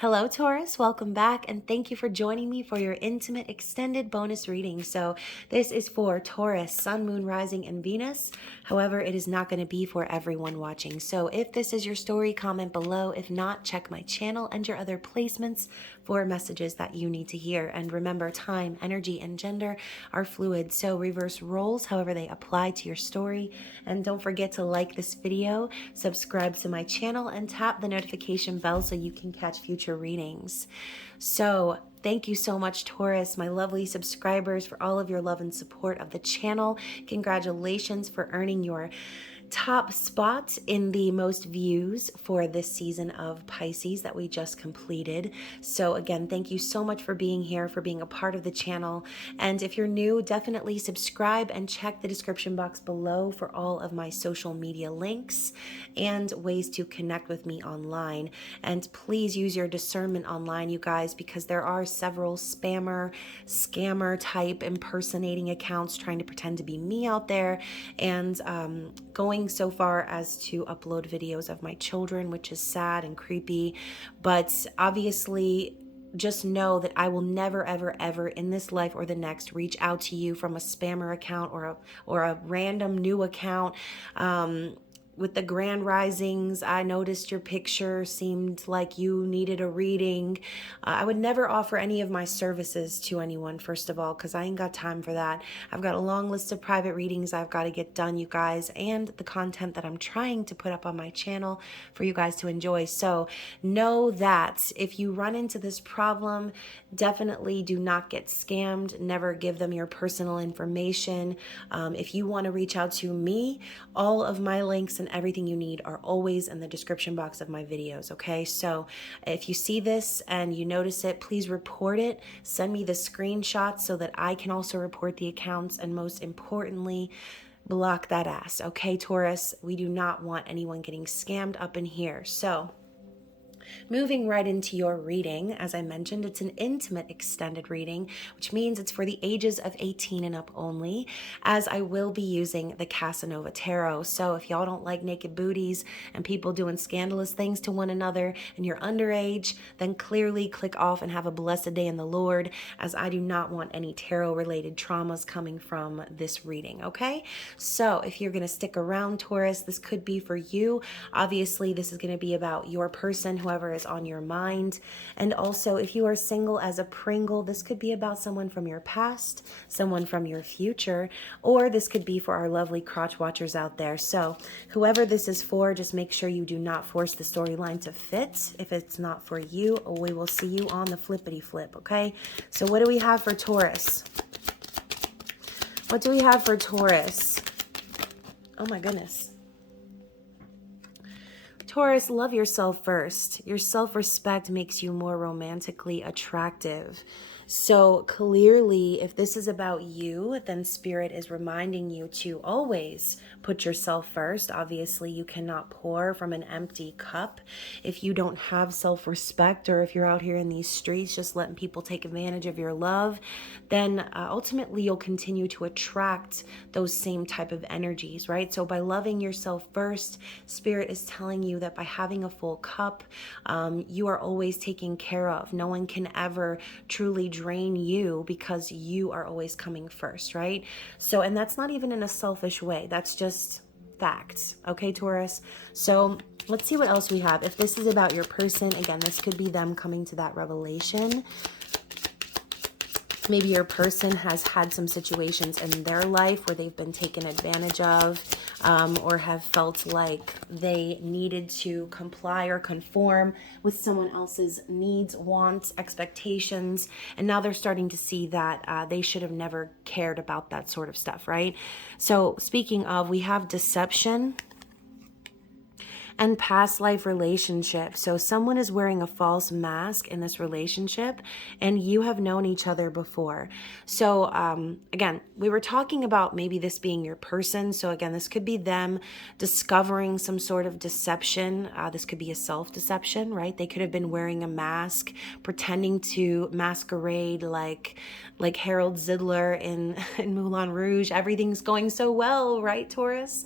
Hello, Taurus. Welcome back, and thank you for joining me for your intimate extended bonus reading. So this is for Taurus, Sun, Moon, Rising, and Venus. However, it is not going to be for everyone watching. So if this is your story, comment below. If not, check my channel and your other placements for messages that you need to hear. And remember, time, energy, and gender are fluid, so reverse roles however they apply to your story. And don't forget to like this video, subscribe to my channel, and tap the notification bell so you can catch future readings. So thank you so much, Taurus, my lovely subscribers, for all of your love and support of the channel. Congratulations for earning your top spot in the most views for this season of Pisces that we just completed. So again, thank you so much for being here, for being a part of the channel. And if you're new, definitely subscribe and check the description box below for all of my social media links and ways to connect with me online. And please use your discernment online, you guys, because there are several spammer, scammer type impersonating accounts trying to pretend to be me out there, and going so far as to upload videos of my children, which is sad and creepy. But obviously, just know that I will never, ever, ever in this life or the next reach out to you from a spammer account or a random new account. With the grand risings, I noticed your picture seemed like you needed a reading. I would never offer any of my services to anyone, first of all, because I ain't got time for that. I've got a long list of private readings I've got to get done, you guys, and the content that I'm trying to put up on my channel for you guys to enjoy. So know that if you run into this problem, definitely do not get scammed. Never give them your personal information. If you want to reach out to me, all of my links and everything you need are always in the description box of my videos, okay? So if you see this and you notice it, please report it. Send me the screenshots so that I can also report the accounts, and most importantly, block that ass, okay, Taurus? We do not want anyone getting scammed up in here. So moving right into your reading, as I mentioned, it's an intimate extended reading, which means it's for the ages of 18 and up only, as I will be using the Cashapp Tarot. So if y'all don't like naked booties and people doing scandalous things to one another and you're underage, then clearly click off and have a blessed day in the Lord, as I do not want any tarot related traumas coming from this reading, okay? So if you're going to stick around, Taurus, this could be for you. Obviously, this is going to be about your person, whoever is on your mind. And also, if you are single as a Pringle, this could be about someone from your past, someone from your future, or this could be for our lovely crotch watchers out there. So whoever this is for, just make sure you do not force the storyline to fit. If it's not for you, we will see you on the flippity flip, okay? So what do we have for Taurus? What do we have for Taurus? Oh my goodness. Taurus, love yourself first. Your self-respect makes you more romantically attractive. So clearly, if this is about you, then Spirit is reminding you to always put yourself first. Obviously, you cannot pour from an empty cup. If you don't have self-respect, or if you're out here in these streets just letting people take advantage of your love, then ultimately you'll continue to attract those same type of energies, right? So by loving yourself first, Spirit is telling you that by having a full cup, you are always taken care of. No one can ever truly drain you because you are always coming first, right? So, and that's not even in a selfish way. That's just facts. Okay, Taurus? So let's see what else we have. If this is about your person, again, this could be them coming to that revelation. Maybe your person has had some situations in their life where they've been taken advantage of, or have felt like they needed to comply or conform with someone else's needs, wants, expectations, and now they're starting to see that they should have never cared about that sort of stuff, right? So speaking of, we have deception and past life relationship. So someone is wearing a false mask in this relationship, and you have known each other before. So again, we were talking about maybe this being your person. So again, this could be them discovering some sort of deception. This could be a self-deception, right? They could have been wearing a mask, pretending to masquerade like Harold Zidler in Moulin Rouge. Everything's going so well, right, Taurus?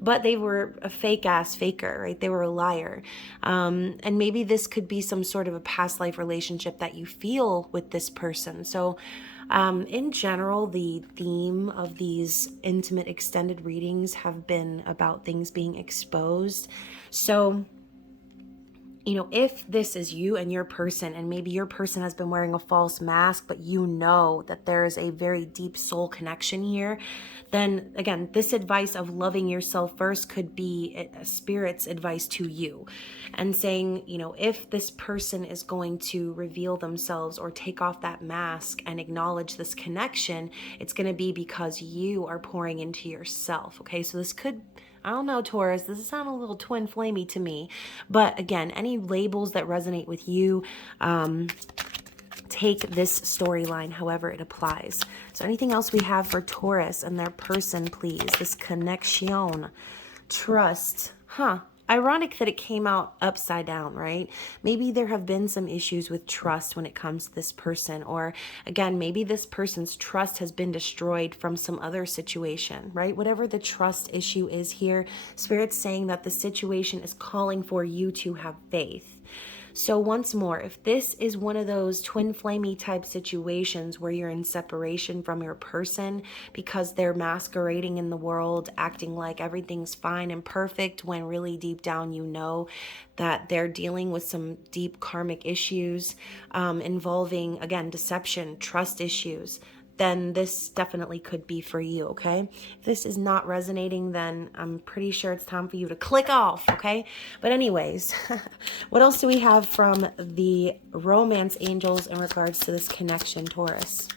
but they were a fake ass faker, right? They were a liar. And maybe this could be some sort of a past life relationship that you feel with this person. So in general, the theme of these intimate extended readings have been about things being exposed. So, you know, if this is you and your person, and maybe your person has been wearing a false mask, but you know that there is a very deep soul connection here, then again, this advice of loving yourself first could be a spirit's advice to you, and saying, you know, if this person is going to reveal themselves or take off that mask and acknowledge this connection, it's going to be because you are pouring into yourself. Okay, so this could, I don't know, Taurus, this is sounding a little twin flamey to me. But again, any labels that resonate with you, take this storyline however it applies. So anything else we have for Taurus and their person, please? This connection, trust. Ironic that it came out upside down, right? Maybe there have been some issues with trust when it comes to this person. Or again, maybe this person's trust has been destroyed from some other situation, right? Whatever the trust issue is here, Spirit's saying that the situation is calling for you to have faith. So once more, if this is one of those twin flamey type situations where you're in separation from your person because they're masquerading in the world, acting like everything's fine and perfect, when really deep down you know that they're dealing with some deep karmic issues involving, again, deception, trust issues, then this definitely could be for you, okay? If this is not resonating, then I'm pretty sure it's time for you to click off, okay? But anyways, what else do we have from the romance angels in regards to this connection, Taurus?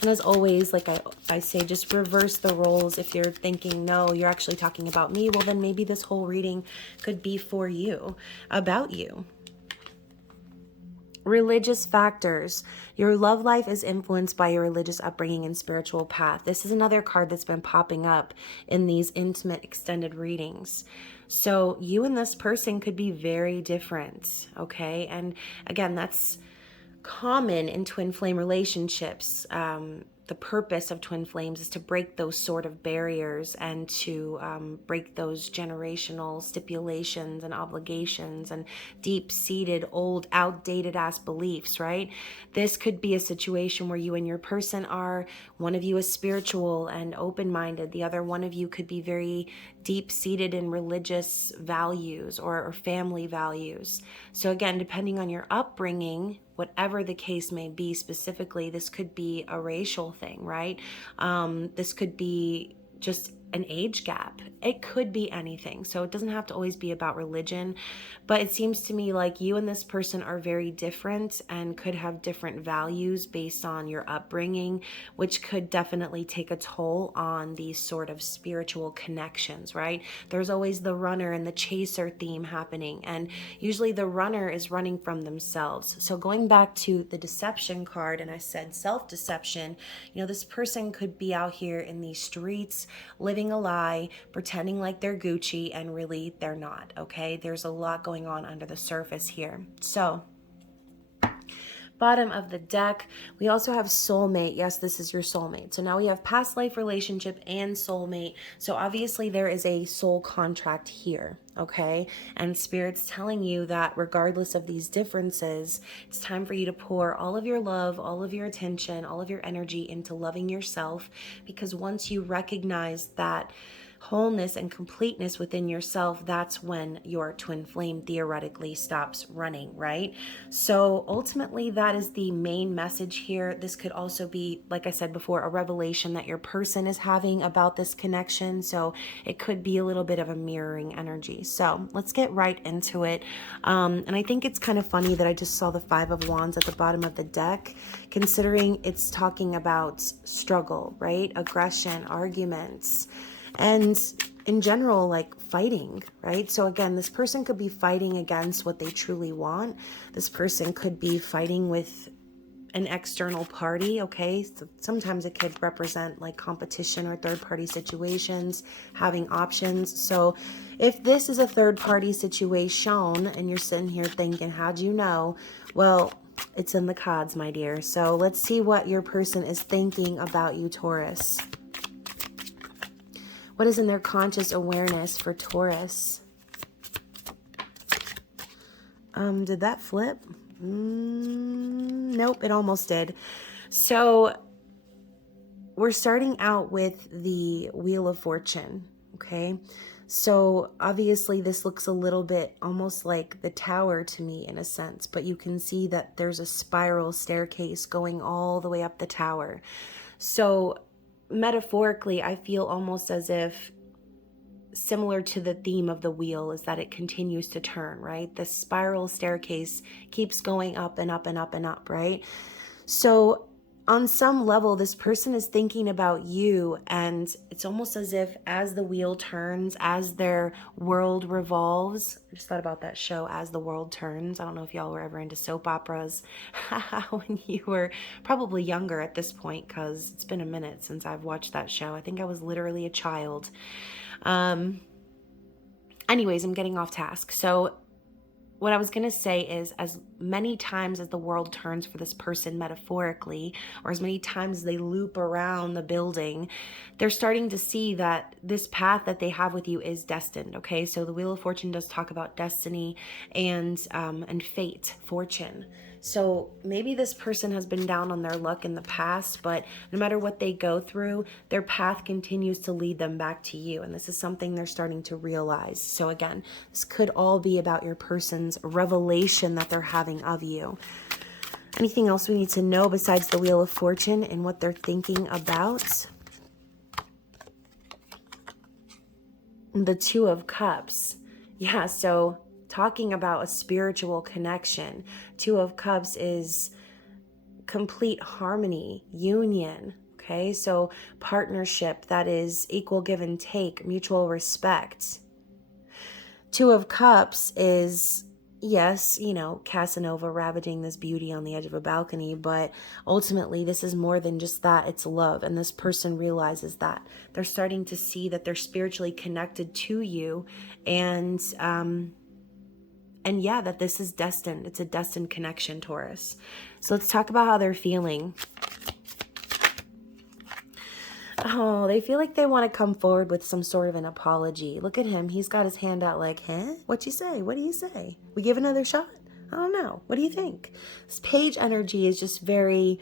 And as always, like I say, just reverse the roles. If you're thinking, no, you're actually talking about me, well, then maybe this whole reading could be for you, about you. Religious factors. Your love life is influenced by your religious upbringing and spiritual path. This is another card that's been popping up in these intimate extended readings. So you and this person could be very different, okay? And again, that's common in twin flame relationships. The purpose of twin flames is to break those sort of barriers and to break those generational stipulations and obligations and deep-seated, old, outdated-ass beliefs, right? This could be a situation where you and your person are, one of you is spiritual and open-minded, the other one of you could be very deep-seated in religious values or family values. So again, depending on your upbringing, whatever the case may be specifically, this could be a racial thing, right? This could be just an age gap. It could be anything. So it doesn't have to always be about religion, but it seems to me like you and this person are very different and could have different values based on your upbringing, which could definitely take a toll on these sort of spiritual connections, right? There's always the runner and the chaser theme happening, and usually the runner is running from themselves. So going back to the deception card, and I said self-deception, you know, this person could be out here in these streets living a lie, pretending like they're Gucci, and really they're not, okay? There's a lot going on under the surface here. So bottom of the deck, we also have soulmate. Yes, this is your soulmate. So now we have past life relationship and soulmate. So obviously there is a soul contract here, okay? And Spirit's telling you that regardless of these differences, it's time for you to pour all of your love, all of your attention, all of your energy into loving yourself, because once you recognize that wholeness and completeness within yourself, that's when your twin flame theoretically stops running, right? So ultimately, that is the main message here. This could also be, like I said before, a revelation that your person is having about this connection. So it could be a little bit of a mirroring energy. So let's get right into it. And I think it's kind of funny that I just saw the Five of Wands at the bottom of the deck, considering it's talking about struggle, right? Aggression, arguments, and in general, like fighting, right? So again, this person could be fighting against what they truly want. This person could be fighting with an external party, okay? So sometimes it could represent like competition or third-party situations, having options. So if this is a third-party situation and you're sitting here thinking, how'd you know? Well, it's in the cards, my dear. So let's see what your person is thinking about you, Taurus. What is in their conscious awareness for Taurus? Did that flip? Nope, it almost did. So we're starting out with the Wheel of Fortune, okay? So obviously this looks a little bit almost like the Tower to me in a sense, but you can see that there's a spiral staircase going all the way up the tower. So metaphorically, I feel almost as if, similar to the theme of the wheel, is that it continues to turn, right? The spiral staircase keeps going up and up and up and up, right? So on some level, this person is thinking about you, and it's almost as if as the wheel turns, as their world revolves. I just thought about that show, As the World Turns. I don't know if y'all were ever into soap operas when you were probably younger at this point, because it's been a minute since I've watched that show. I think I was literally a child. Anyways, I'm getting off task. So what I was going to say is, as many times as the world turns for this person metaphorically, or as many times as they loop around the building, they're starting to see that this path that they have with you is destined, okay? So the Wheel of Fortune does talk about destiny and fate, fortune. So maybe this person has been down on their luck in the past, but no matter what they go through, their path continues to lead them back to you. And this is something they're starting to realize. So again, this could all be about your person's revelation that they're having of you. Anything else we need to know besides the Wheel of Fortune and what they're thinking about? The Two of Cups. Yeah, so talking about a spiritual connection. Two of Cups is complete harmony, union, okay? So partnership that is equal give and take, mutual respect. Two of Cups is, yes, you know, Casanova ravaging this beauty on the edge of a balcony, but ultimately this is more than just that. It's love, and this person realizes that. They're starting to see that they're spiritually connected to you, and yeah, that this is destined. It's a destined connection, Taurus. So let's talk about how they're feeling. Oh, they feel like they want to come forward with some sort of an apology. Look at him. He's got his hand out like, huh? What you say? What do you say? We give another shot? I don't know. What do you think? This page energy is just very,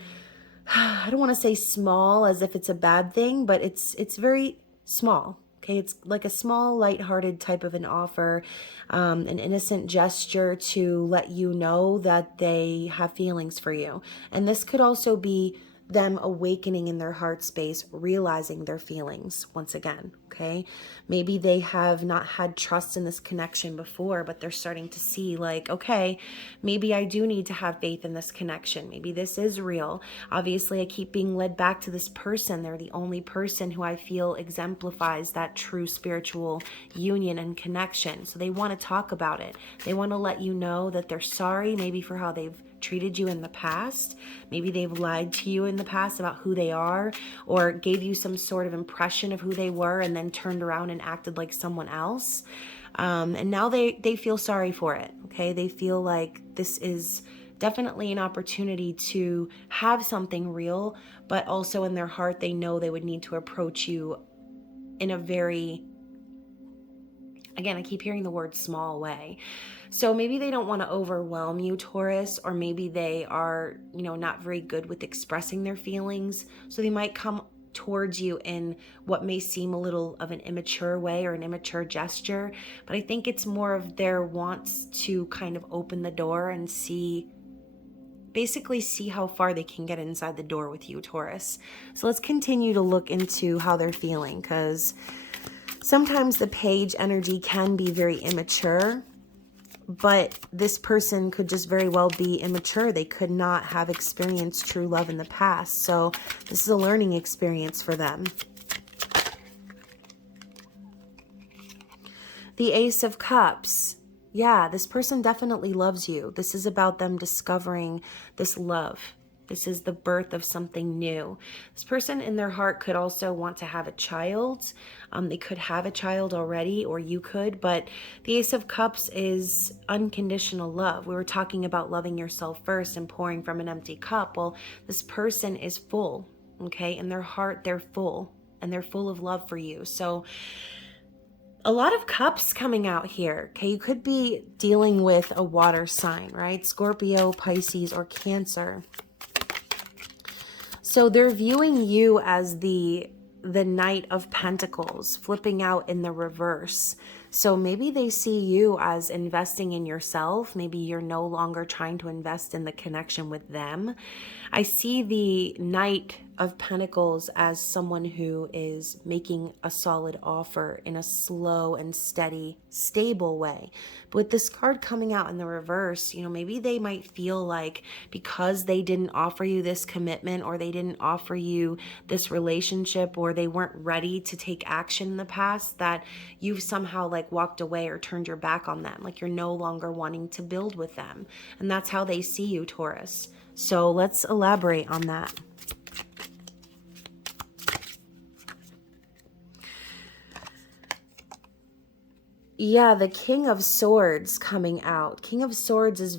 I don't want to say small as if it's a bad thing, but it's very small. Okay, it's like a small, lighthearted type of an offer, an innocent gesture to let you know that they have feelings for you. And this could also be them awakening in their heart space, realizing their feelings once again, okay? Maybe they have not had trust in this connection before, but they're starting to see like, okay, maybe I do need to have faith in this connection. Maybe this is real. Obviously, I keep being led back to this person. They're the only person who I feel exemplifies that true spiritual union and connection. So they want to talk about it. They want to let you know that they're sorry, maybe for how they've treated you in the past. Maybe they've lied to you in the past about who they are, or gave you some sort of impression of who they were and then turned around and acted like someone else. And now they feel sorry for it. Okay. They feel like this is definitely an opportunity to have something real, but also in their heart, they know they would need to approach you in a very, again, I keep hearing the word small way. So maybe they don't want to overwhelm you, Taurus, or maybe they are, you know, not very good with expressing their feelings. So they might come towards you in what may seem a little of an immature way or an immature gesture. But I think it's more of their wants to kind of open the door and basically see how far they can get inside the door with you, Taurus. So let's continue to look into how they're feeling, because sometimes the page energy can be very immature, but this person could just very well be immature. They could not have experienced true love in the past. So this is a learning experience for them. The Ace of Cups. Yeah, this person definitely loves you. This is about them discovering this love. This is the birth of something new. This person in their heart could also want to have a child. They could have a child already, or you could, but the Ace of Cups is unconditional love. We were talking about loving yourself first and pouring from an empty cup. Well, this person is full, okay? In their heart, they're full. and they're full of love for you. So a lot of cups coming out here. Okay, you could be dealing with a water sign, right? Scorpio, Pisces, or Cancer. So they're viewing you as the Knight of Pentacles, flipping out in the reverse. So maybe they see you as investing in yourself. Maybe you're no longer trying to invest in the connection with them. I see the Knight of Pentacles as someone who is making a solid offer in a slow and steady, stable way. But with this card coming out in the reverse, you know, maybe they might feel like because they didn't offer you this commitment, or they didn't offer you this relationship, or they weren't ready to take action in the past, that you've somehow like walked away or turned your back on them. Like you're no longer wanting to build with them. And that's how they see you, Taurus. So let's elaborate on that. Yeah, the King of Swords coming out. King of Swords is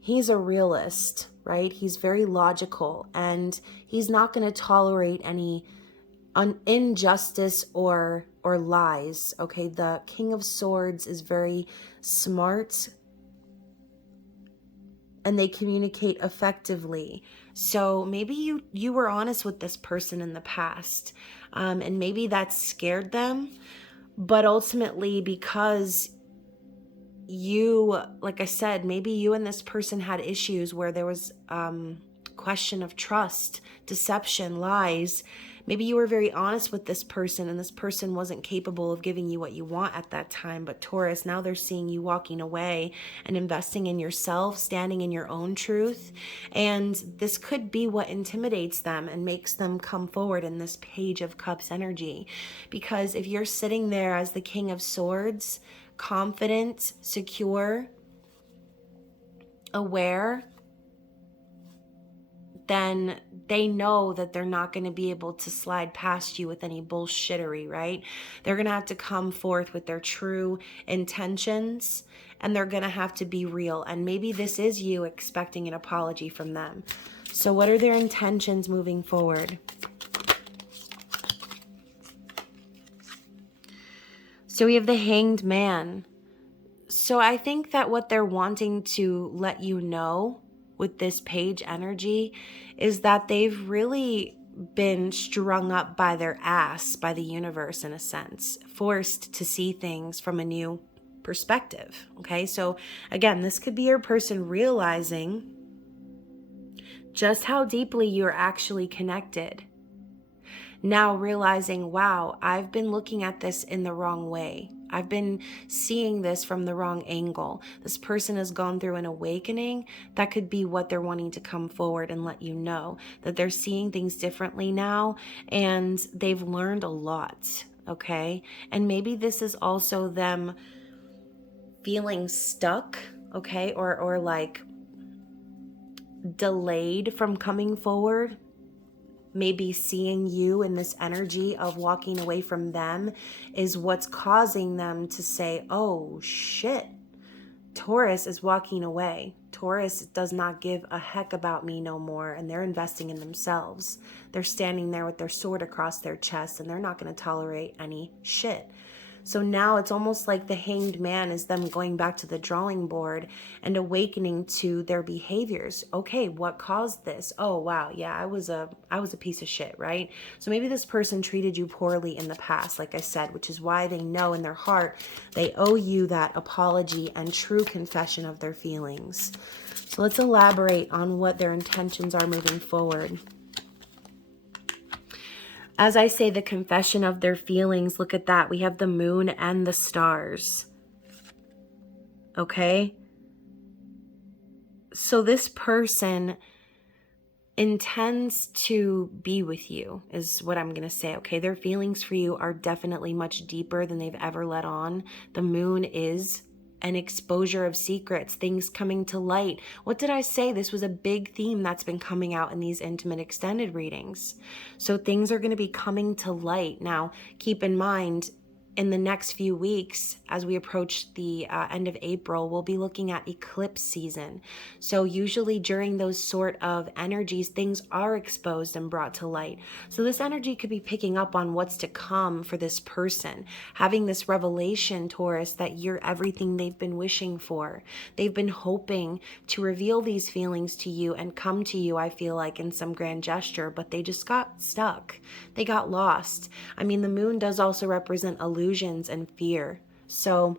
he's a realist, right? He's very logical, and he's not going to tolerate any injustice or lies, okay? The King of Swords is very smart, and they communicate effectively. So maybe you were honest with this person in the past, and maybe that scared them. But ultimately, because you, like I said, maybe you and this person had issues where there was question of trust, deception, lies. Maybe you were very honest with this person, and this person wasn't capable of giving you what you want at that time. But Taurus, now they're seeing you walking away and investing in yourself, standing in your own truth. And this could be what intimidates them and makes them come forward in this Page of Cups energy. Because if you're sitting there as the King of Swords, confident, secure, aware, then they know that they're not going to be able to slide past you with any bullshittery, right? They're going to have to come forth with their true intentions, and they're going to have to be real. And maybe this is you expecting an apology from them. So what are their intentions moving forward? So we have the Hanged Man. So I think that what they're wanting to let you know with this page energy is that they've really been strung up by their ass, by the universe in a sense, forced to see things from a new perspective. Okay, so again, this could be your person realizing just how deeply you're actually connected. Now realizing, wow, I've been looking at this in the wrong way. I've been seeing this from the wrong angle. This person has gone through an awakening. That could be what they're wanting to come forward and let you know, that they're seeing things differently now, and they've learned a lot, okay? And maybe this is also them feeling stuck, okay? Or like delayed from coming forward. Maybe seeing you in this energy of walking away from them is what's causing them to say, oh shit, Taurus is walking away. Taurus does not give a heck about me no more, and they're investing in themselves. They're standing there with their sword across their chest, and they're not going to tolerate any shit. So now it's almost like the Hanged Man is them going back to the drawing board and awakening to their behaviors. Okay, what caused this? Oh, wow, yeah, I was a piece of shit, right? So maybe this person treated you poorly in the past, like I said, which is why they know in their heart they owe you that apology and true confession of their feelings. So let's elaborate on what their intentions are moving forward. As I say, the confession of their feelings, look at that. We have the moon and the stars. Okay? So this person intends to be with you, is what I'm going to say. Okay? Their feelings for you are definitely much deeper than they've ever let on. The moon is an exposure of secrets, things coming to light. What did I say? This was a big theme that's been coming out in these intimate extended readings. So things are going to be coming to light. Now, keep in mind, in the next few weeks, as we approach the end of April, we'll be looking at eclipse season. So usually during those sort of energies, things are exposed and brought to light. So this energy could be picking up on what's to come for this person, having this revelation, Taurus, that you're everything they've been wishing for. They've been hoping to reveal these feelings to you and come to you, I feel like, in some grand gesture, but they just got stuck. They got lost. I mean, the moon does also represent illusions and fear. So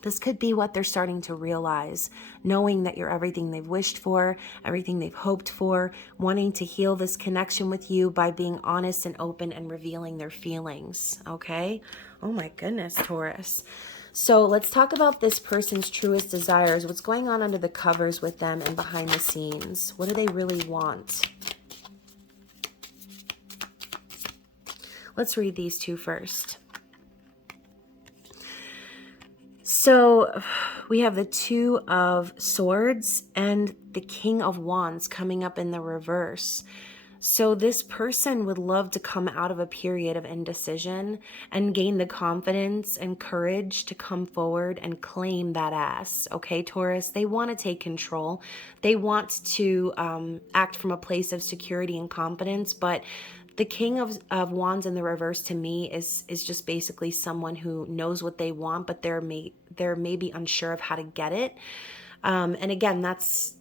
this could be what they're starting to realize, knowing that you're everything they've wished for, everything they've hoped for, wanting to heal this connection with you by being honest and open and revealing their feelings, okay? Oh my goodness, Taurus. So let's talk about this person's truest desires. What's going on under the covers with them and behind the scenes? What do they really want? Let's read these two first. So we have the Two of Swords and the King of Wands coming up in the reverse. So this person would love to come out of a period of indecision and gain the confidence and courage to come forward and claim that ass. Okay, Taurus, they want to take control. They want to act from a place of security and confidence, but the King of Wands in the reverse to me is just basically someone who knows what they want, but they're maybe unsure of how to get it. And again, that's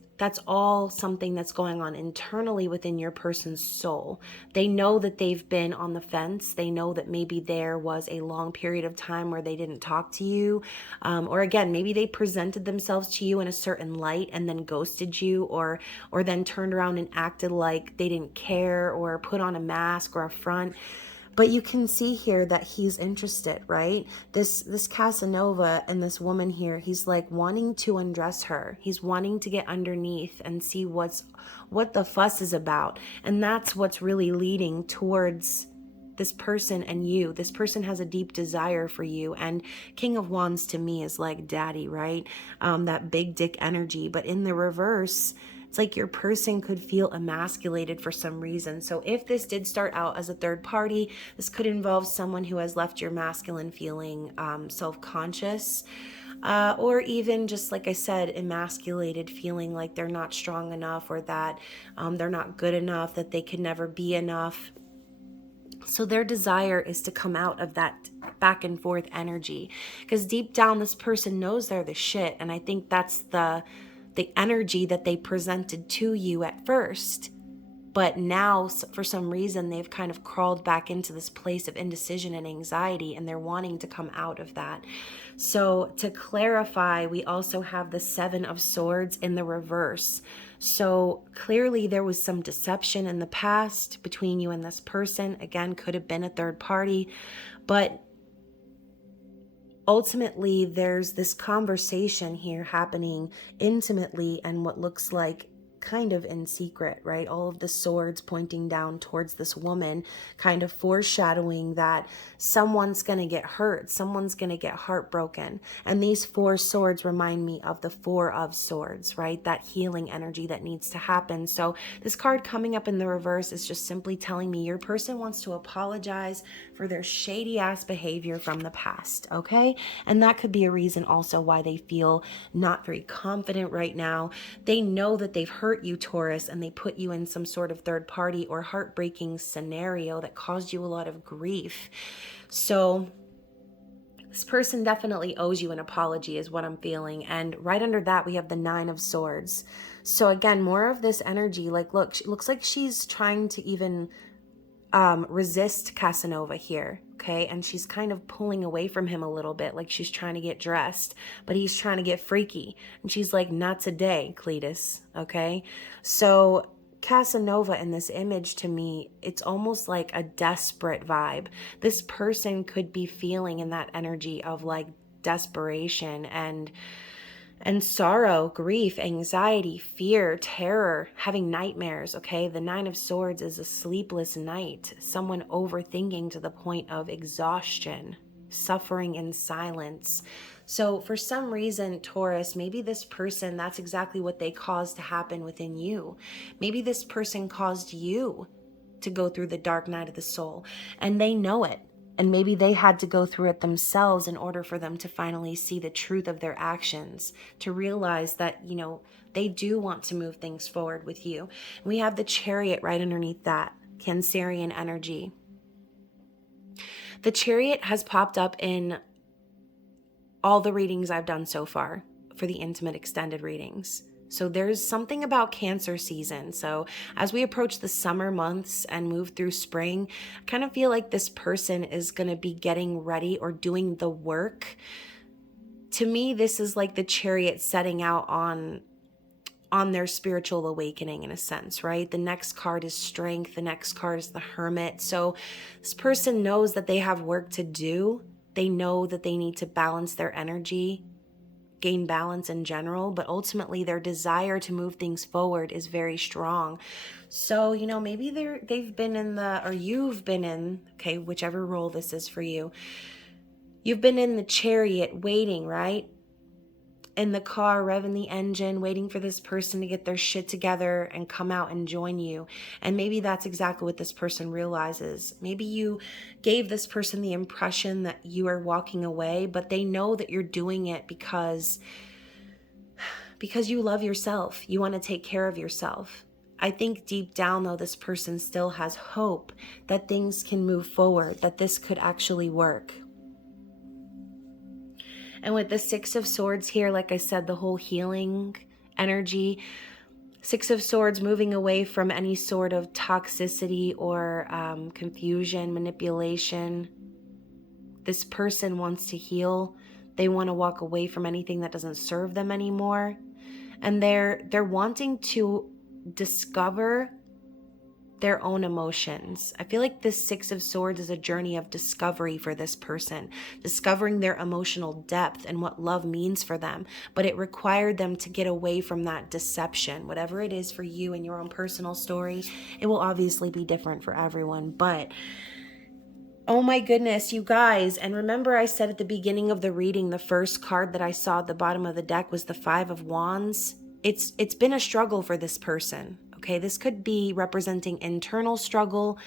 all something that's going on internally within your person's soul. They know that they've been on the fence. They know that maybe there was a long period of time where they didn't talk to you. Or again, maybe they presented themselves to you in a certain light and then ghosted you, or then turned around and acted like they didn't care or put on a mask or a front. But you can see here that he's interested, right? This Casanova and this woman here, he's like wanting to undress her. He's wanting to get underneath and see what the fuss is about. And that's what's really leading towards this person and you. This person has a deep desire for you. And King of Wands to me is like daddy, right? That big dick energy. But in the reverse, it's like your person could feel emasculated for some reason. So if this did start out as a third party, this could involve someone who has left your masculine feeling self-conscious, or even just, like I said, emasculated, feeling like they're not strong enough, or that they're not good enough, that they can never be enough. So their desire is to come out of that back and forth energy, because deep down this person knows they're the shit. And I think that's the energy that they presented to you at first. But now, for some reason, they've kind of crawled back into this place of indecision and anxiety, and they're wanting to come out of that. So to clarify, we also have the Seven of Swords in the reverse. So clearly there was some deception in the past between you and this person. Again, could have been a third party, but ultimately there's this conversation here happening intimately and what looks like kind of in secret, right? All of the swords pointing down towards this woman, kind of foreshadowing that someone's going to get hurt, someone's going to get heartbroken. And these four swords remind me of the Four of Swords, right? That healing energy that needs to happen. So this card coming up in the reverse is just simply telling me your person wants to apologize for their shady ass behavior from the past, okay? And that could be a reason also why they feel not very confident right now. They know that they've hurt you, Taurus, and they put you in some sort of third party or heartbreaking scenario that caused you a lot of grief. So this person definitely owes you an apology is what I'm feeling. And right under that, we have the Nine of Swords. So again, more of this energy, like, look, it looks like she's trying to even resist Casanova here, okay? And she's kind of pulling away from him a little bit, like she's trying to get dressed, but he's trying to get freaky. And she's like, not today, Cletus, okay? So Casanova in this image, to me, it's almost like a desperate vibe. This person could be feeling in that energy of like desperation and sorrow, grief, anxiety, fear, terror, having nightmares, okay? The Nine of Swords is a sleepless night, someone overthinking to the point of exhaustion, suffering in silence. So for some reason, Taurus, maybe this person, that's exactly what they caused to happen within you. Maybe this person caused you to go through the dark night of the soul, and they know it. And maybe they had to go through it themselves in order for them to finally see the truth of their actions, to realize that, they do want to move things forward with you. And we have the Chariot right underneath that, Cancerian energy. The Chariot has popped up in all the readings I've done so far for the intimate extended readings. So there's something about Cancer season. So as we approach the summer months and move through spring, I kind of feel like this person is going to be getting ready or doing the work. To me, this is like the Chariot setting out on their spiritual awakening in a sense, right? The next card is Strength. The next card is the Hermit. So this person knows that they have work to do. They know that they need to balance their energy, gain balance in general, but ultimately their desire to move things forward is very strong. So, maybe they've been in you've been in, okay, whichever role this is for you. You've been in the Chariot waiting, right? In the car, revving the engine, waiting for this person to get their shit together and come out and join you. And maybe that's exactly what this person realizes. Maybe you gave this person the impression that you are walking away, but they know that you're doing it because you love yourself. You want to take care of yourself. I think deep down, though, this person still has hope that things can move forward, that this could actually work. And with the Six of Swords here, like I said, the whole healing energy, Six of Swords moving away from any sort of toxicity or confusion, manipulation. This person wants to heal. They want to walk away from anything that doesn't serve them anymore. And they're wanting to discover their own emotions. I feel like this Six of Swords is a journey of discovery for this person, discovering their emotional depth and what love means for them. But it required them to get away from that deception. Whatever it is for you in your own personal story, it will obviously be different for everyone. But oh my goodness, you guys. And remember I said at the beginning of the reading, the first card that I saw at the bottom of the deck was the Five of Wands. It's been a struggle for this person. Okay, this could be representing internal struggle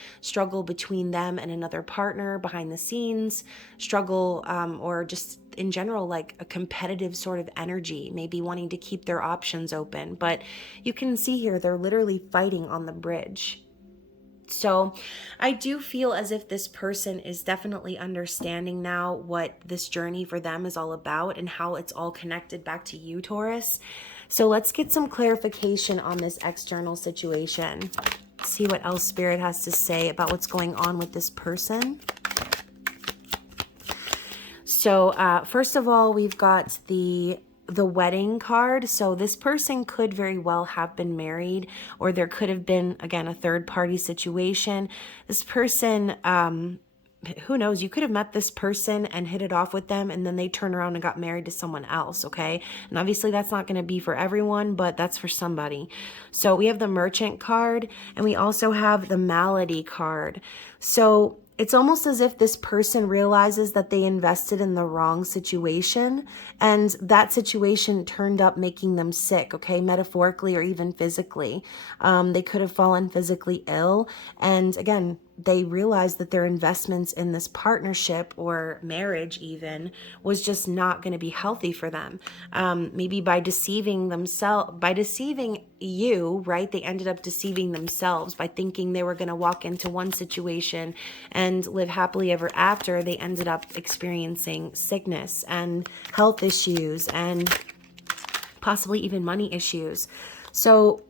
between them and another partner behind the scenes, struggle or just in general like a competitive sort of energy, maybe wanting to keep their options open. But you can see here they're literally fighting on the bridge. So I do feel as if this person is definitely understanding now what this journey for them is all about and how it's all connected back to you, Taurus. So let's get some clarification on this external situation. See what else Spirit has to say about what's going on with this person. So first of all, we've got the wedding card. So this person could very well have been married, or there could have been, again, a third party situation. This person, who knows, you could have met this person and hit it off with them, and then they turned around and got married to someone else, okay? And obviously that's not going to be for everyone, but that's for somebody. So we have the Merchant card, and we also have the Malady card. So it's almost as if this person realizes that they invested in the wrong situation, and that situation turned up making them sick, okay, metaphorically or even physically. They could have fallen physically ill, and again, they realized that their investments in this partnership or marriage even was just not going to be healthy for them. Maybe by deceiving you, right? They ended up deceiving themselves by thinking they were going to walk into one situation and live happily ever after. They ended up experiencing sickness and health issues and possibly even money issues. So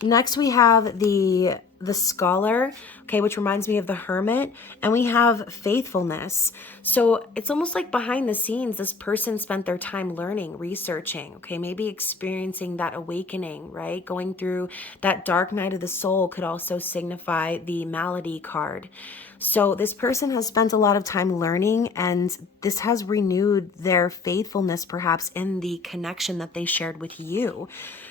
next we have the Scholar, okay, which reminds me of the Hermit, and we have Faithfulness. So it's almost like behind the scenes, this person spent their time learning, researching, okay, maybe experiencing that awakening, right? Going through that dark night of the soul could also signify the Malady card. So this person has spent a lot of time learning, and this has renewed their faithfulness perhaps in the connection that they shared with you.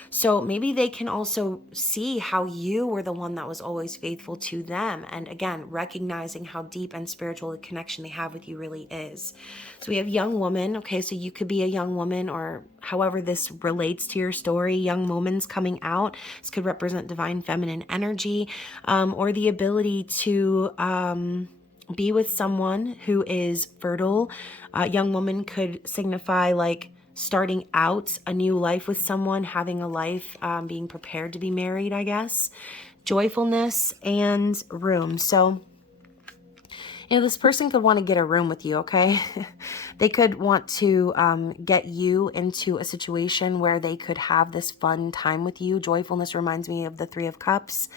So maybe they can also see how you were the one that was always faithful to them. And again, recognizing how deep and spiritual the connection they have with you really is. So we have young woman. Okay, so you could be a young woman, or however this relates to your story, young woman's coming out. This could represent divine feminine energy, or the ability to be with someone who is fertile. A young woman could signify like starting out a new life with someone, having a life, being prepared to be married, I guess. Joyfulness and room. So, this person could want to get a room with you, okay? They could want to get you into a situation where they could have this fun time with you. Joyfulness reminds me of the Three of Cups,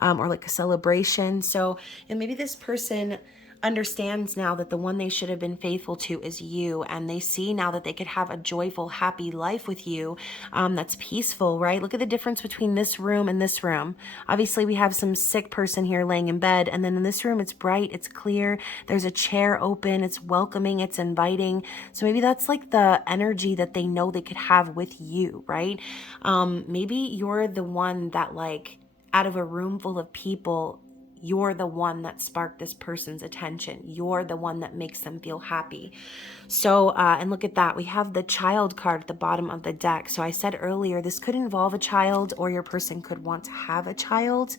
or like a celebration. So, and maybe this person understands now that the one they should have been faithful to is you, and they see now that they could have a joyful, happy life with you, that's peaceful, right? Look at the difference between this room and this room. Obviously, we have some sick person here laying in bed, and then in this room, it's bright, it's clear, there's a chair open, it's welcoming, it's inviting. So maybe that's like the energy that they know they could have with you, right? Maybe you're the one that, like, out of a room full of people, you're the one that sparked this person's attention. You're the one that makes them feel happy. So, and look at that. We have the child card at the bottom of the deck. So I said earlier, this could involve a child, or your person could want to have a child.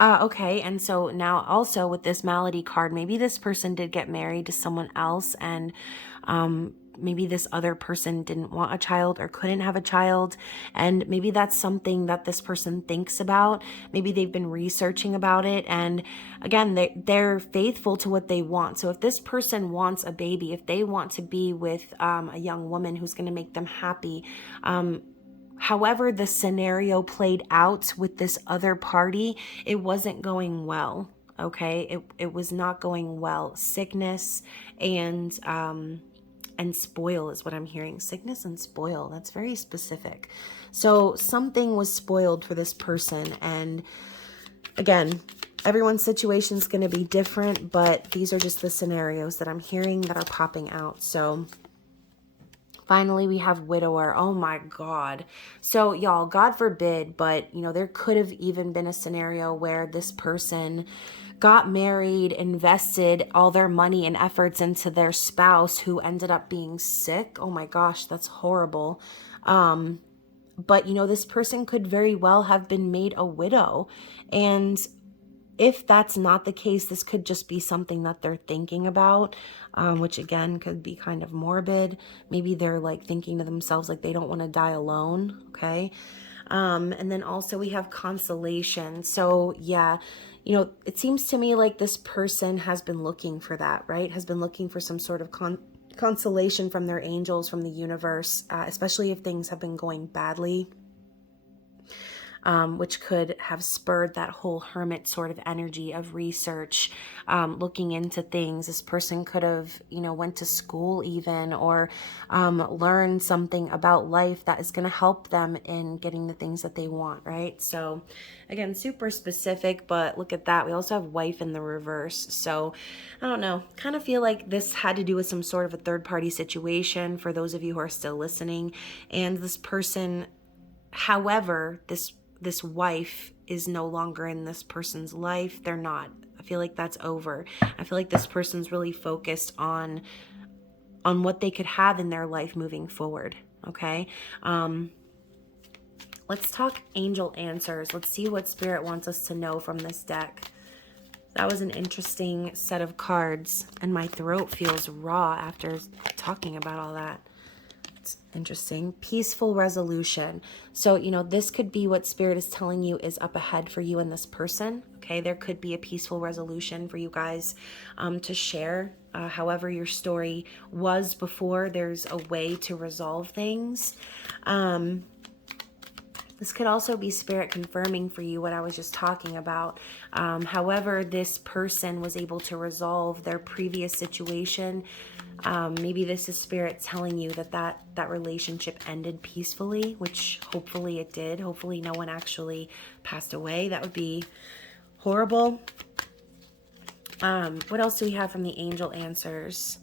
Okay, and so now also with this malady card, maybe this person did get married to someone else, and maybe this other person didn't want a child or couldn't have a child, and maybe that's something that this person thinks about. Maybe they've been researching about it, and again, they're faithful to what they want. So if this person wants a baby, if they want to be with a young woman who's going to make them happy, however the scenario played out with this other party, it wasn't going well, okay? It was not going well. Sickness and spoil is what I'm hearing. Sickness and spoil. That's very specific. So something was spoiled for this person. And again, everyone's situation is going to be different, but these are just the scenarios that I'm hearing that are popping out. So finally, we have widower. Oh my God. So y'all, God forbid, but there could have even been a scenario where this person got married, invested all their money and efforts into their spouse who ended up being sick. Oh my gosh, that's horrible. But this person could very well have been made a widow. And if that's not the case, this could just be something that they're thinking about, which again could be kind of morbid. Maybe they're like thinking to themselves like they don't want to die alone, okay? And then also we have consolation. So yeah, it seems to me like this person has been looking for that, right? Has been looking for some sort of consolation from their angels, from the universe, especially if things have been going badly. Which could have spurred that whole hermit sort of energy of research, looking into things. This person could have, went to school even, or learned something about life that is going to help them in getting the things that they want, right? So again, super specific, but look at that. We also have wife in the reverse. So I don't know, kind of feel like this had to do with some sort of a third party situation for those of you who are still listening. And this person, however, this wife is no longer in this person's life. They're not. I feel like that's over. I feel like this person's really focused on what they could have in their life moving forward. Okay. Let's talk angel answers. Let's see what spirit wants us to know from this deck. That was an interesting set of cards, and my throat feels raw after talking about all that. Interesting. Peaceful resolution. So, this could be what spirit is telling you is up ahead for you and this person. Okay. There could be a peaceful resolution for you guys to share. However your story was before, there's a way to resolve things. This could also be spirit confirming for you what I was just talking about. However this person was able to resolve their previous situation, maybe this is spirit telling you that relationship ended peacefully, which hopefully it did. Hopefully no one actually passed away. That would be horrible. What else do we have from the angel answers?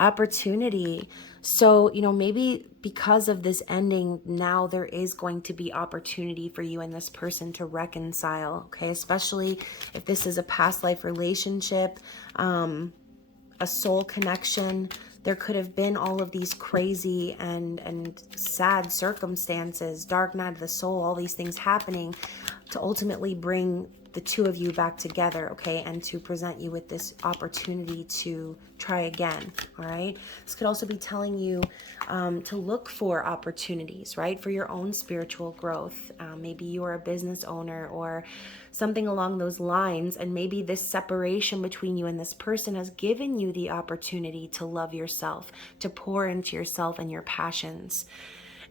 Opportunity. So, maybe because of this ending, now there is going to be opportunity for you and this person to reconcile, okay? Especially if this is a past life relationship, a soul connection. There could have been all of these crazy and sad circumstances, dark night of the soul, all these things happening to ultimately bring the two of you back together, okay, and to present you with this opportunity to try again, all right? This could also be telling you to look for opportunities, right, for your own spiritual growth. Maybe you're a business owner or something along those lines, and maybe this separation between you and this person has given you the opportunity to love yourself, to pour into yourself and your passions.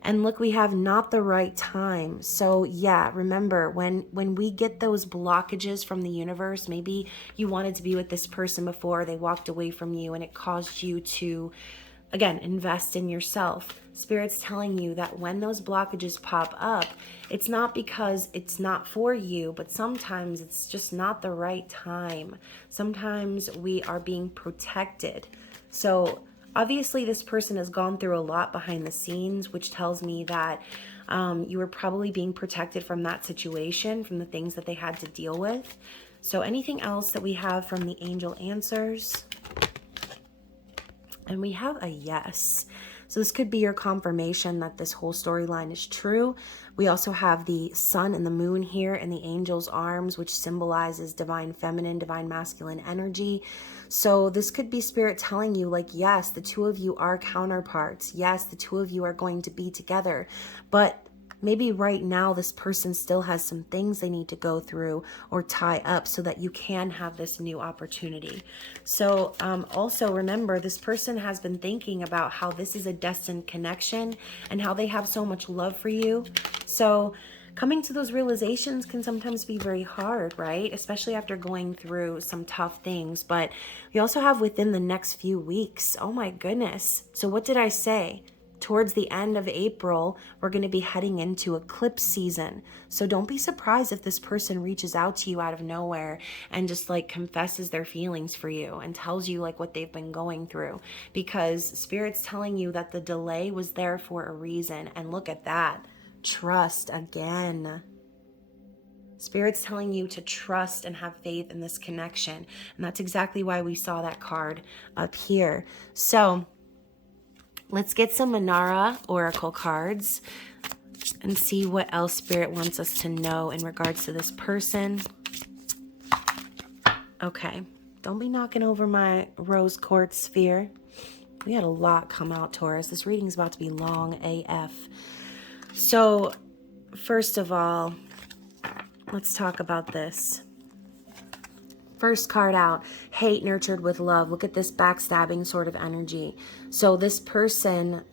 And look, we have not the right time. So yeah, remember when we get those blockages from the universe, maybe you wanted to be with this person before they walked away from you and it caused you to, again, invest in yourself. Spirit's telling you that when those blockages pop up, it's not because it's not for you, but sometimes it's just not the right time. Sometimes we are being protected. So obviously, this person has gone through a lot behind the scenes, which tells me that you were probably being protected from that situation, from the things that they had to deal with. So anything else that we have from the angel answers? And we have a yes. So this could be your confirmation that this whole storyline is true. We also have the sun and the moon here in the angel's arms, which symbolizes divine feminine, divine masculine energy. So this could be spirit telling you, like, yes, the two of you are counterparts. Yes, the two of you are going to be together. But maybe right now this person still has some things they need to go through or tie up so that you can have this new opportunity. So also remember, this person has been thinking about how this is a destined connection and how they have so much love for you. So coming to those realizations can sometimes be very hard, right? Especially after going through some tough things. But we also have within the next few weeks. Oh my goodness. So what did I say? Towards the end of April, we're going to be heading into eclipse season. So don't be surprised if this person reaches out to you out of nowhere and just like confesses their feelings for you and tells you like what they've been going through, because Spirit's telling you that the delay was there for a reason. And look at that. Trust again. Spirit's telling you to trust and have faith in this connection. And that's exactly why we saw that card up here. So let's get some Manara Oracle cards and see what else Spirit wants us to know in regards to this person. Okay, don't be knocking over my rose quartz sphere. We had a lot come out, Taurus. This reading is about to be long AF. So, first of all, let's talk about this. First card out, hate nurtured with love. Look at this backstabbing sort of energy. So this person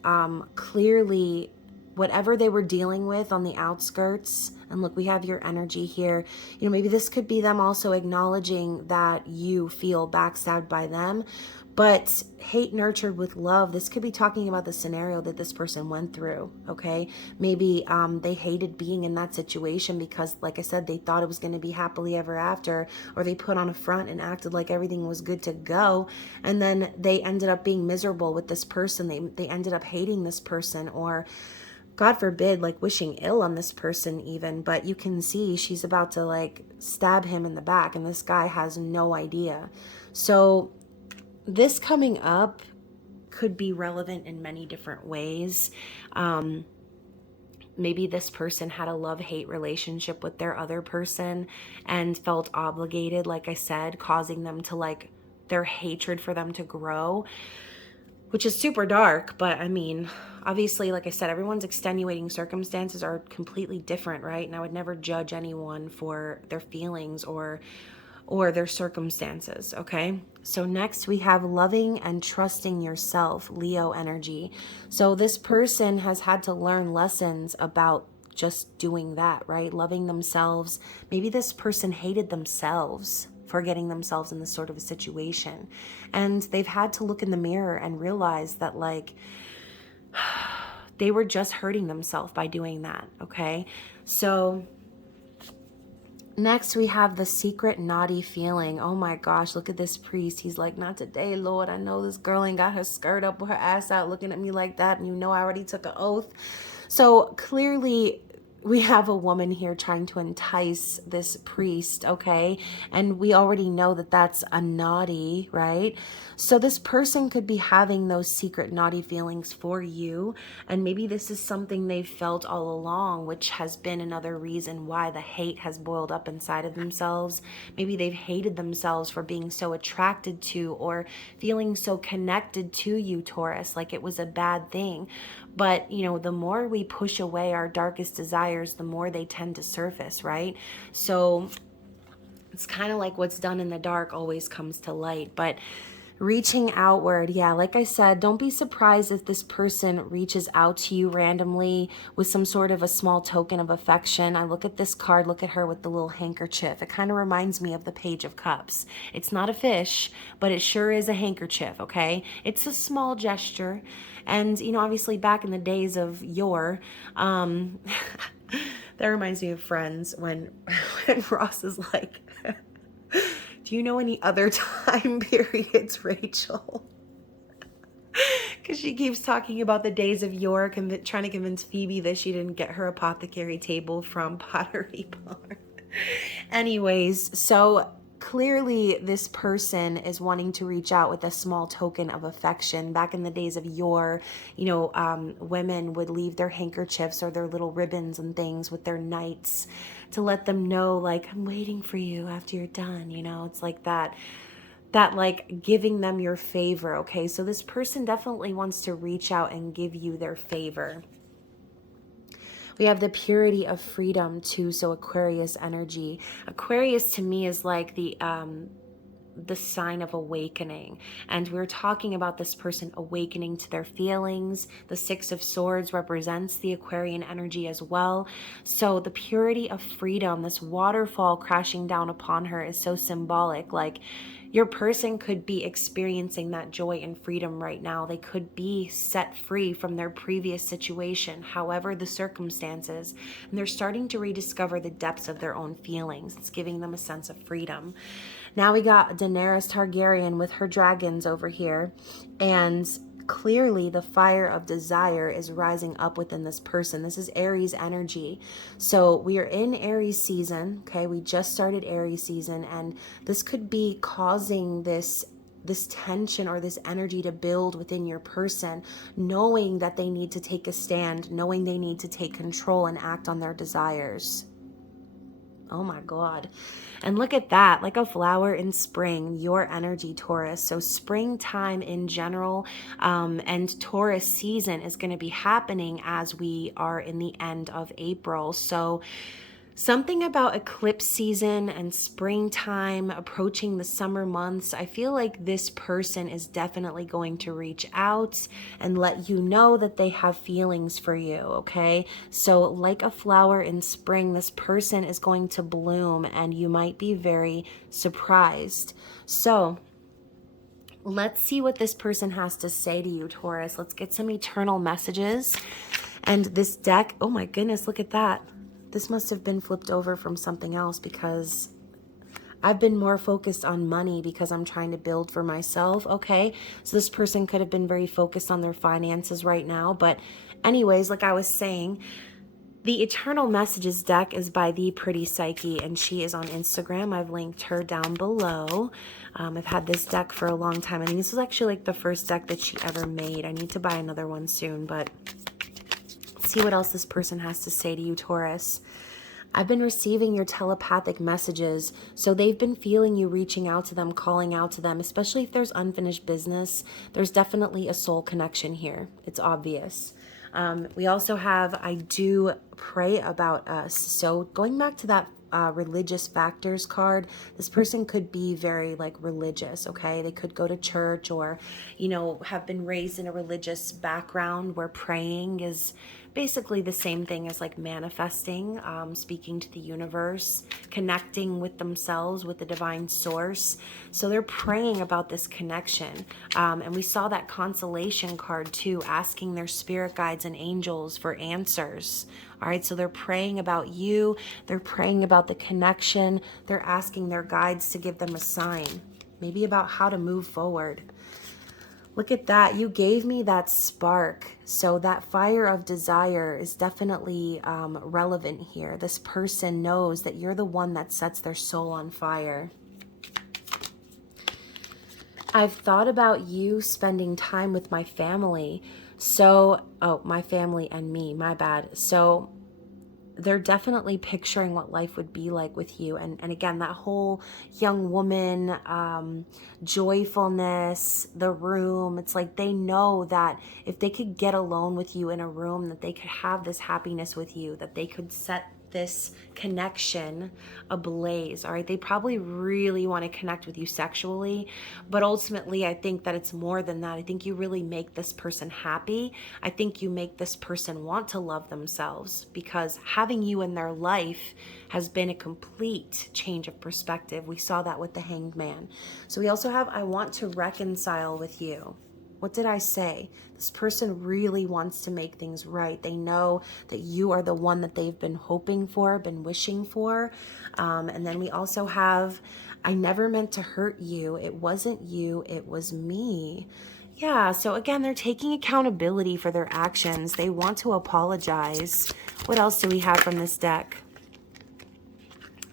clearly, whatever they were dealing with on the outskirts, and look, we have your energy here. You know, maybe this could be them also acknowledging that you feel backstabbed by them. But hate nurtured with love, this could be talking about the scenario that this person went through, okay? Maybe they hated being in that situation because, like I said, they thought it was going to be happily ever after, or they put on a front and acted like everything was good to go, and then they ended up being miserable with this person. They ended up hating this person, or God forbid, like wishing ill on this person even. But you can see she's about to like stab him in the back, and this guy has no idea. So this coming up could be relevant in many different ways. Maybe this person had a love-hate relationship with their other person and felt obligated, like I said, causing them to like their hatred for them to grow, which is super dark. But I mean, obviously, like I said, everyone's extenuating circumstances are completely different, right? And I would never judge anyone for their feelings or their circumstances, okay? So next we have loving and trusting yourself, Leo energy. So this person has had to learn lessons about just doing that, right? Loving themselves. Maybe this person hated themselves for getting themselves in this sort of a situation. And they've had to look in the mirror and realize that like they were just hurting themselves by doing that, okay? So next, we have the secret naughty feeling. Oh my gosh, look at this priest. He's like, not today, Lord. I know this girl ain't got her skirt up with her ass out looking at me like that. And you know I already took an oath. So clearly, we have a woman here trying to entice this priest, okay? And we already know that that's a naughty, right? So this person could be having those secret naughty feelings for you. And maybe this is something they've felt all along, which has been another reason why the hate has boiled up inside of themselves. Maybe they've hated themselves for being so attracted to or feeling so connected to you, Taurus, like it was a bad thing. But, you know, the more we push away our darkest desires, the more they tend to surface, right? So it's kind of like what's done in the dark always comes to light. But reaching outward, yeah, like I said, don't be surprised if this person reaches out to you randomly with some sort of a small token of affection. I look at this card, look at her with the little handkerchief. It kind of reminds me of the Page of Cups. It's not a fish, but it sure is a handkerchief, okay? It's a small gesture. And, you know, obviously back in the days of yore, that reminds me of Friends when Ross is like, do you know any other time periods, Rachel? Because she keeps talking about the days of yore, trying to convince Phoebe that she didn't get her apothecary table from Pottery Barn. Anyways, so clearly this person is wanting to reach out with a small token of affection. Back in the days of yore, you know, women would leave their handkerchiefs or their little ribbons and things with their knights to let them know, like, I'm waiting for you after you're done. You know, it's like that like giving them your favor. Okay, so this person definitely wants to reach out and give you their favor. We have the purity of freedom too, so Aquarius energy. Aquarius to me is like the sign of awakening, and we're talking about this person awakening to their feelings. The Six of Swords represents the Aquarian energy as well. So the purity of freedom, this waterfall crashing down upon her, is so symbolic. Like, your person could be experiencing that joy and freedom right now. They could be set free from their previous situation, however the circumstances, and they're starting to rediscover the depths of their own feelings. It's giving them a sense of freedom. Now we got Daenerys Targaryen with her dragons over here, and clearly the fire of desire is rising up within this person. This is Aries energy. So we are in Aries season, okay? We just started Aries season, and this could be causing this tension or this energy to build within your person, knowing that they need to take a stand, knowing they need to take control and act on their desires. Oh my God. And look at that, like a flower in spring, your energy, Taurus. So springtime in general, and Taurus season is going to be happening as we are in the end of April. So something about eclipse season and springtime approaching the summer months, I feel like this person is definitely going to reach out and let you know that they have feelings for you, okay? So like a flower in spring, this person is going to bloom and you might be very surprised. So let's see what this person has to say to you, Taurus. Let's get some eternal messages. And this deck, oh my goodness, look at that. This must have been flipped over from something else, because I've been more focused on money because I'm trying to build for myself, okay? So this person could have been very focused on their finances right now. But anyways, like I was saying, the Eternal Messages deck is by The Pretty Psyche, and she is on Instagram. I've linked her down below. I've had this deck for a long time. I think this was actually like the first deck that she ever made. I need to buy another one soon, but see what else this person has to say to you, Taurus. I've been receiving your telepathic messages, so they've been feeling you reaching out to them, calling out to them, especially if there's unfinished business. There's definitely a soul connection here. It's obvious. We also have, I do pray about us. So going back to that religious factors card, this person could be very like religious, okay? They could go to church or, you know, have been raised in a religious background where praying is basically the same thing as like manifesting, speaking to the universe, connecting with themselves, with the divine source. So they're praying about this connection. And we saw that consolation card too, asking their spirit guides and angels for answers. All right, so they're praying about you. They're praying about the connection. They're asking their guides to give them a sign, maybe about how to move forward. Look at that. You gave me that spark. So that fire of desire is definitely relevant here. This person knows that you're the one that sets their soul on fire. I've thought about you spending time with my family. So, oh, my family and me, my bad. So they're definitely picturing what life would be like with you. And again, that whole young woman, joyfulness, the room, it's like they know that if they could get alone with you in a room, that they could have this happiness with you, that they could set this connection ablaze. All right, they probably really want to connect with you sexually, but ultimately I think that it's more than that. I think you really make this person happy. I think you make this person want to love themselves, because having you in their life has been a complete change of perspective. We saw that with the Hanged Man. So we also have, I want to reconcile with you. What did I say? This person really wants to make things right. They know that you are the one that they've been hoping for, been wishing for. And then we also have, I never meant to hurt you. It wasn't you, it was me. Yeah, so again, they're taking accountability for their actions. They want to apologize. What else do we have from this deck?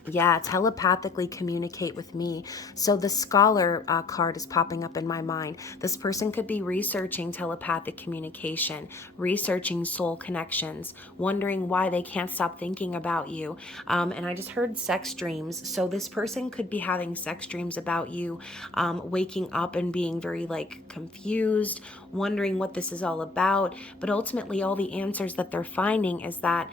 Yeah, telepathically communicate with me. So the scholar card is popping up in my mind. This person could be researching telepathic communication, researching soul connections, wondering why they can't stop thinking about you. And I just heard sex dreams. So this person could be having sex dreams about you, waking up and being very like confused, wondering what this is all about. But ultimately, all the answers that they're finding is that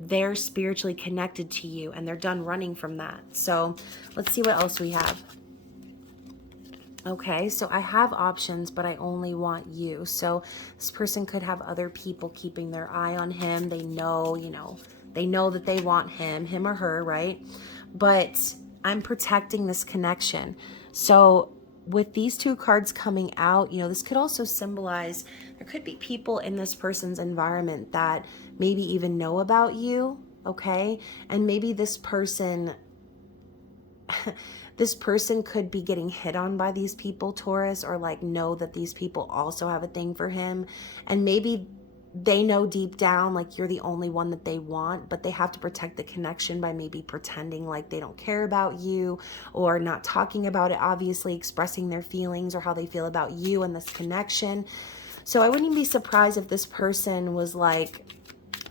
they're spiritually connected to you and they're done running from that. So let's see what else we have. Okay, so I have options, but I only want you. So this person could have other people keeping their eye on him. They know, they know that they want him or her, right? But I'm protecting this connection. So with these two cards coming out, this could also symbolize there could be people in this person's environment that maybe even know about you, okay? And maybe this person could be getting hit on by these people, Taurus, or like know that these people also have a thing for him. And maybe they know deep down like you're the only one that they want, but they have to protect the connection by maybe pretending like they don't care about you, or not talking about it, obviously expressing their feelings or how they feel about you and this connection. So I wouldn't even be surprised if this person was like,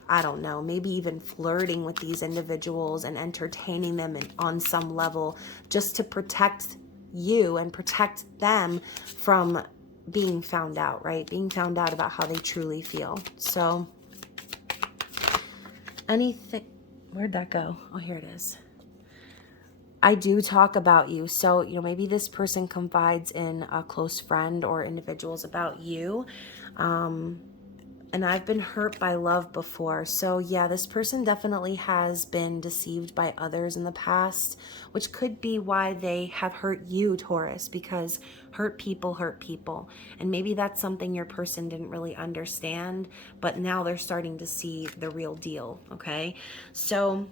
I don't know, maybe even flirting with these individuals and entertaining them on some level, just to protect you and protect them from being found out, right? Being found out about how they truly feel. So anything, where'd that go? Oh, here it is. I do talk about you. So, maybe this person confides in a close friend or individuals about you. And I've been hurt by love before. So yeah, this person definitely has been deceived by others in the past, which could be why they have hurt you, Taurus, because hurt people. And maybe that's something your person didn't really understand, but now they're starting to see the real deal, okay? So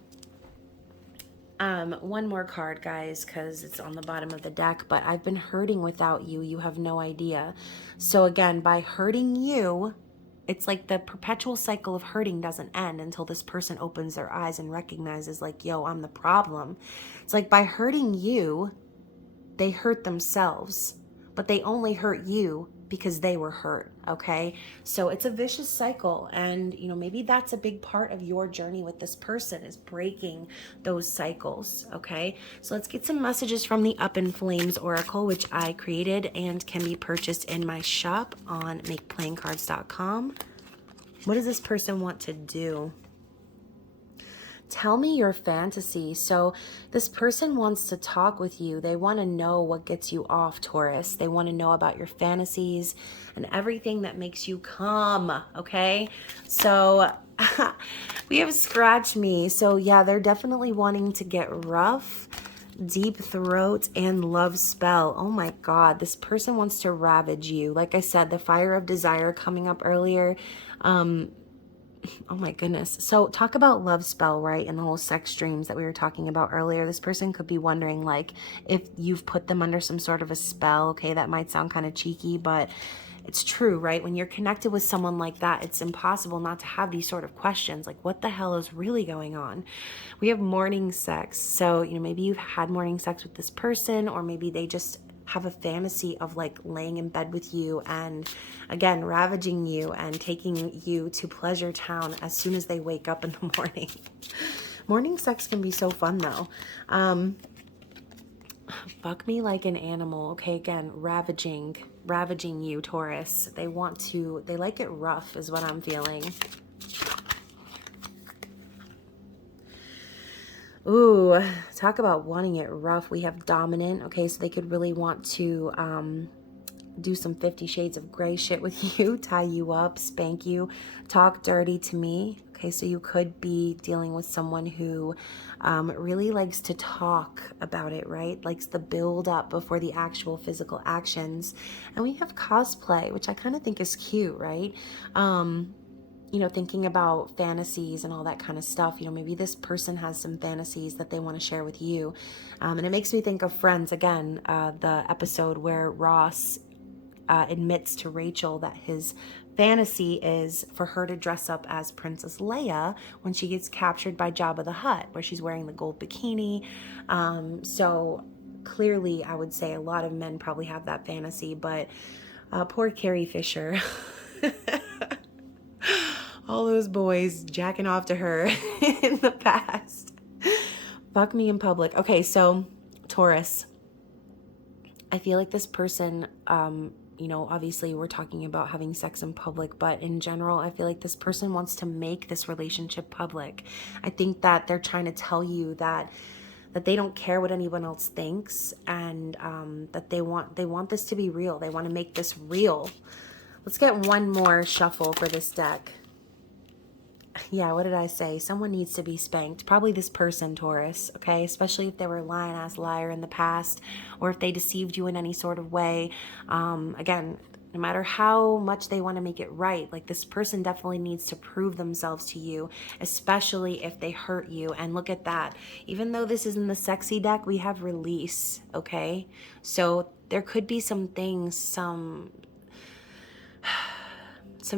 one more card, guys, because it's on the bottom of the deck, but I've been hurting without you. You have no idea. So again, by hurting you, it's like the perpetual cycle of hurting doesn't end until this person opens their eyes and recognizes like, yo, I'm the problem. It's like by hurting you, they hurt themselves, but they only hurt you because they were hurt, okay? So it's a vicious cycle, and maybe that's a big part of your journey with this person, is breaking those cycles, okay? So let's get some messages from the Up in Flames Oracle, which I created and can be purchased in my shop on makeplayingcards.com. What does this person want to do? Tell me your fantasy. So this person wants to talk with you. They want to know what gets you off, Taurus. They want to know about your fantasies and everything that makes you come, okay? So we have Scratch Me. So yeah, they're definitely wanting to get rough, deep throat, and love spell. Oh my God, this person wants to ravage you. Like I said, the fire of desire coming up earlier. Oh my goodness. So talk about love spell, right? And the whole sex dreams that we were talking about earlier. This person could be wondering like if you've put them under some sort of a spell. Okay, that might sound kind of cheeky, but it's true, right? When you're connected with someone like that, it's impossible not to have these sort of questions, like what the hell is really going on? We have morning sex. So, you know, maybe you've had morning sex with this person, or maybe they just have a fantasy of like laying in bed with you and again ravaging you and taking you to pleasure town as soon as they wake up in the morning. Morning sex can be so fun though. Fuck me like an animal. Okay, again, ravaging you, Taurus. They like it rough is what I'm feeling. Ooh, talk about wanting it rough. We have dominant. Okay, so they could really want to do some 50 Shades of Grey shit with you, tie you up, spank you, talk dirty to me. Okay, so you could be dealing with someone who really likes to talk about it, right? Likes the build up before the actual physical actions. And we have cosplay, which I kind of think is cute, right? You know, thinking about fantasies and all that kind of stuff. You know, maybe this person has some fantasies that they want to share with you. And it makes me think of Friends again, the episode where Ross admits to Rachel that his fantasy is for her to dress up as Princess Leia when she gets captured by Jabba the Hutt, where she's wearing the gold bikini. So clearly, I would say a lot of men probably have that fantasy, but poor Carrie Fisher. All those boys jacking off to her in the past. Fuck me in public. Okay, so Taurus. I feel like this person, you know, obviously we're talking about having sex in public, but in general, I feel like this person wants to make this relationship public. I think that they're trying to tell you that they don't care what anyone else thinks, and that they want this to be real. They want to make this real. Let's get one more shuffle for this deck. Yeah, what did I say? Someone needs to be spanked. Probably this person, Taurus, okay? Especially if they were a lying-ass liar in the past, or if they deceived you in any sort of way. Again, no matter how much they want to make it right, like this person definitely needs to prove themselves to you, especially if they hurt you. And look at that. Even though this is in the sexy deck, we have release, okay? So there could be some things, some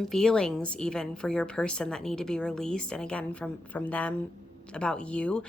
feelings even for your person that need to be released. And again, from them about you,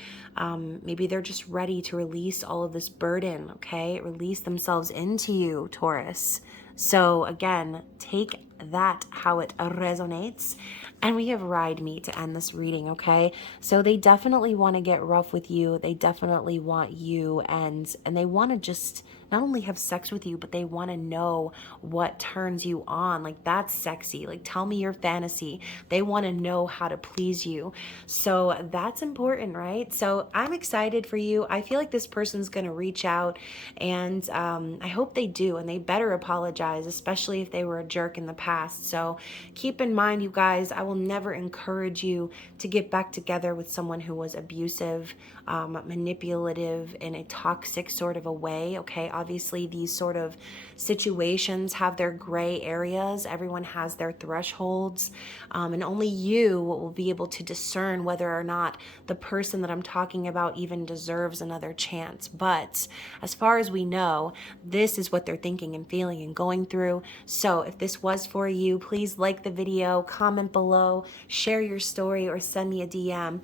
maybe they're just ready to release all of this burden, okay? Release themselves into you, Taurus. So again, take that how it resonates. And we have Ride Me to end this reading, okay? So they definitely want to get rough with you. They definitely want you, and they want to just not only have sex with you, but they want to know what turns you on. Like, that's sexy. Like, tell me your fantasy. They want to know how to please you. So that's important, right? So I'm excited for you. I feel like this person's going to reach out, and I hope they do, and they better apologize, especially if they were a jerk in the past. So keep in mind, you guys, I will never encourage you to get back together with someone who was abusive, manipulative, in a toxic sort of a way, okay? Obviously, these sort of situations have their gray areas. Everyone has their thresholds, and only you will be able to discern whether or not the person that I'm talking about even deserves another chance. But as far as we know, this is what they're thinking and feeling and going through. So if this was for you, please like the video, comment below, share your story, or send me a DM,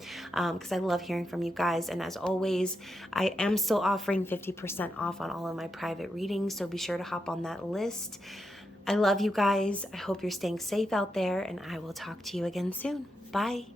because I love hearing from you guys. And as always, I am still offering 50% off on all of my private readings, so be sure to hop on that list. I love you guys. I hope you're staying safe out there, and I will talk to you again soon. Bye.